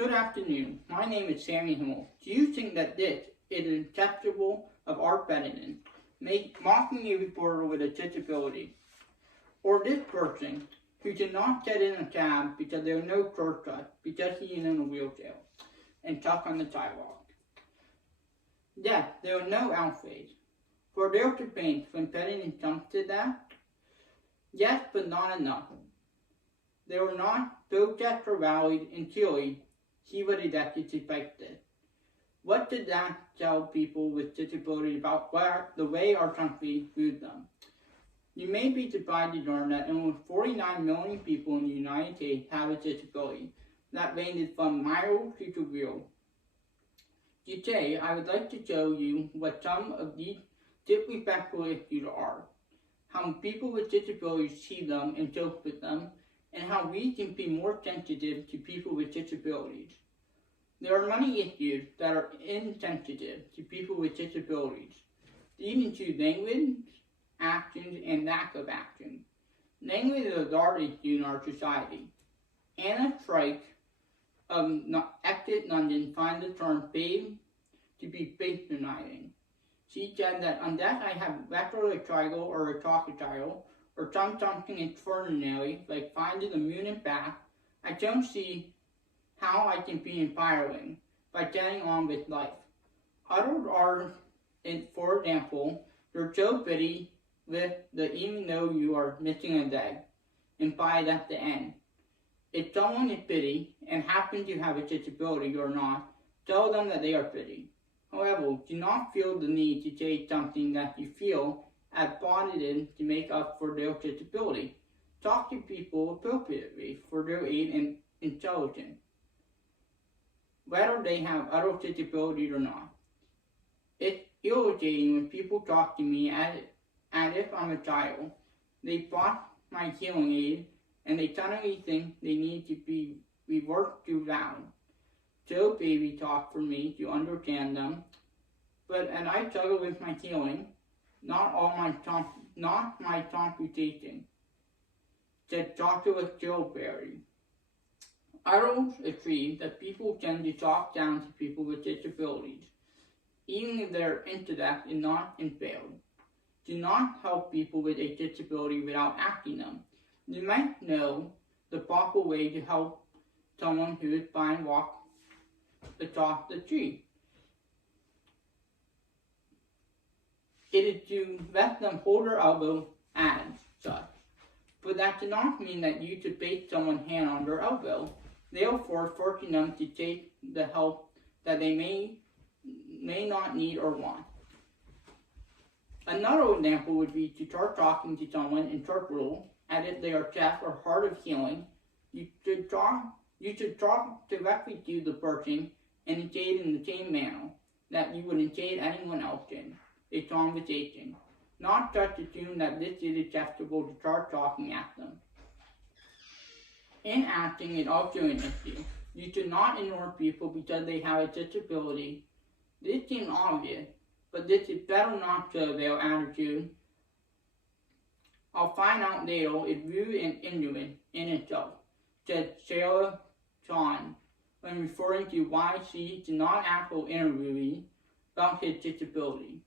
Good afternoon. My name is Sammy Himmel. Do you think that this is acceptable of Art Bennington, mocking a reporter with a disability? Or this person who cannot get in a cab because there are no curb cuts because he is in a wheelchair and stuck on the sidewalk? Yes, there are no outfits. For their complaints when Bennington jumped to that? Yes, but not enough. They were not protests or rallies until he was elected to fight this. What did that tell people with disabilities about the way our country views them? You may be surprised to learn that almost 49 million people in the United States have a disability that ranges from mild to severe. Today, I would like to show you what some of these disrespectful issues are, how people with disabilities see them and joke with them, and how we can be more sensitive to people with disabilities. There are many issues that are insensitive to people with disabilities. These include language, actions, and lack of action. Language is a large issue in our society. Anna Strike of Exit London finds the term babe to be patronizing. She said that unless I have retrotrial or a talkatile, or done something extraordinary, like finding the moon and back, I don't see how I can be inspiring by getting on with life. Others are, for example, they're so bitty with the even though you are missing a leg, implied at the end. If someone is bitty and happens to have a disability or not, tell them that they are bitty. However, do not feel the need to say something that you feel as positive to make up for their disability. Talk to people appropriately for their age and intelligence, whether they have other disabilities or not. It's irritating when people talk to me as if I'm a child. They bought my hearing aid and they suddenly think they need to be reversed too loud. So baby talk for me to understand them, and I struggle with my hearing. Not my computation, said Dr. Gilberry. Others agree that people tend to talk down to people with disabilities, even if their intellect is not impaired. Do not help people with a disability without asking them. You might know the proper way to help someone who is blind walk across the street. It is to let them hold their elbow as such. But that does not mean that you should base someone's hand on their elbow, therefore forcing them to take the help that they may not need or want. Another example would be to start talking to someone in interpretal as if they are deaf or hard of hearing. You should talk directly to the person and engage in the same manner that you would engage anyone else in a conversation, not just assume that this is acceptable to start talking at them. Inacting is also an issue. You should not ignore people because they have a disability. This seems obvious, but this is better not to their attitude. I'll find out later is rude and ignorant in itself, said Sarah John when referring to why she did not ask her interviewee about his disability.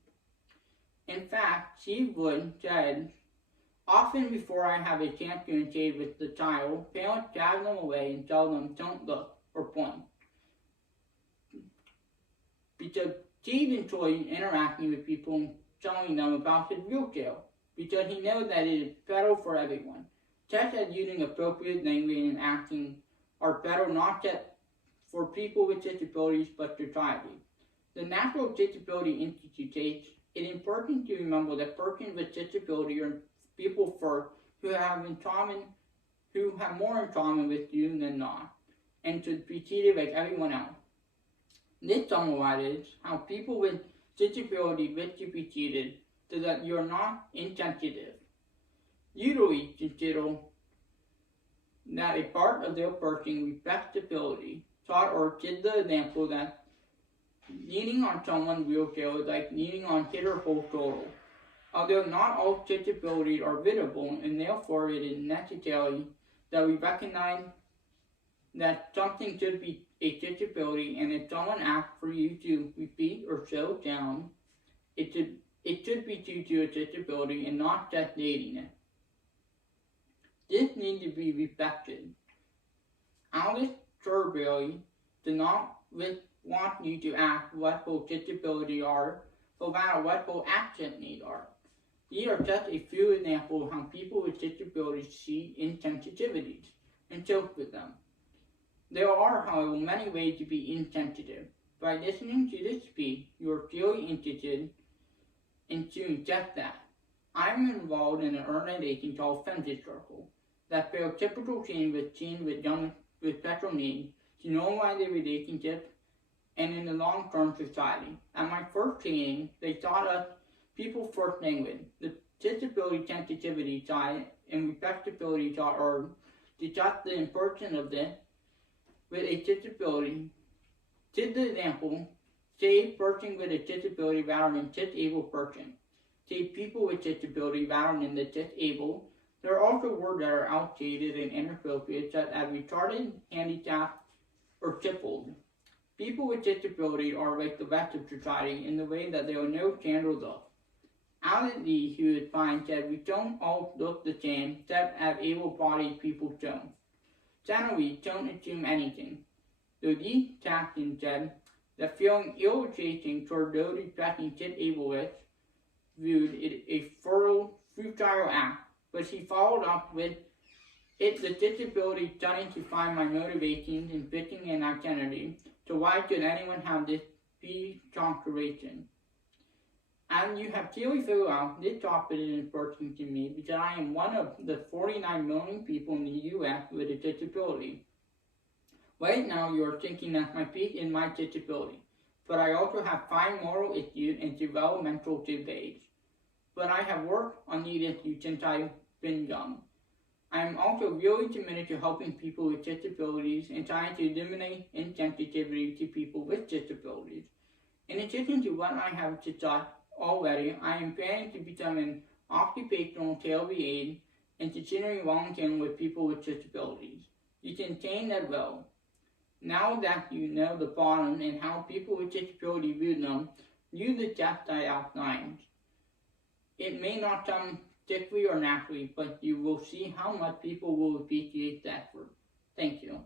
In fact, she would said, often before I have a chance to engage with the child, parents drive them away and tell them don't look or point. Because she enjoys interacting with people and telling them about his wheelchair, because he knows that it is better for everyone. Such as using appropriate language and acting are better not just for people with disabilities but society. The Natural Disability Institute states it is important to remember that persons with disability are people first who have more in common with you than not, and to be treated like everyone else. This summarizes how people with disability wish to be treated so that you are not insensitive. Usually consider that a part of their person respects ability, taught or give the example that leaning on someone's wheelchair is like leaning on his or her shoulder. Although not all disabilities are visible, and therefore it is necessary that we recognize that something should be a disability, and if someone asks for you to repeat or slow down, it should be due to a disability and not just needing it. This needs to be respected. Alice Turberry did not want you to ask what both disability are, but rather what both accent needs are. These are just a few examples of how people with disabilities see insensitivities and cope with them. There are, however, many ways to be insensitive. By listening to this speech, you are clearly interested in doing just that. I am involved in an organization called Friendship Circle that builds typical teams with young with special needs to normalize their relationship and in the long-term society. At my first training, they taught us people first language, the disability sensitivity side, and respectability.org discuss the importance of this with a disability. Take the example, say person with a disability rather than disabled person. Say people with disability rather than the disabled. There are also words that are outdated and inappropriate, such as retarded, handicapped, or crippled. People with disability are like the rest of society in the way that there are no standards of. Alice Lee, who would find that we don't all look the same, except as able-bodied people don't. Generally, don't assume anything. Though Lee Tapton said that feeling irritation toward those expressing disabledness viewed it a futile act, but she followed up with, "It's the disability starting to find my motivations in fitting an identity, so why should anyone have this consideration?" And you have clearly figured out this topic is important to me because I am one of the 49 million people in the U.S. with a disability. Right now you are thinking that my peak is my disability, but I also have fine moral issues and developmental delays. But I have worked on these issues since I've been young. I am also really committed to helping people with disabilities and trying to eliminate insensitivity to people with disabilities. In addition to what I have discussed already, I am planning to become an occupational therapy aide and considering volunteering with people with disabilities. You can attain that well. Now that you know the bottom and how people with disabilities view them, use the steps I outlined. It may not come quickly or naturally, but you will see how much people will appreciate the effort. Thank you.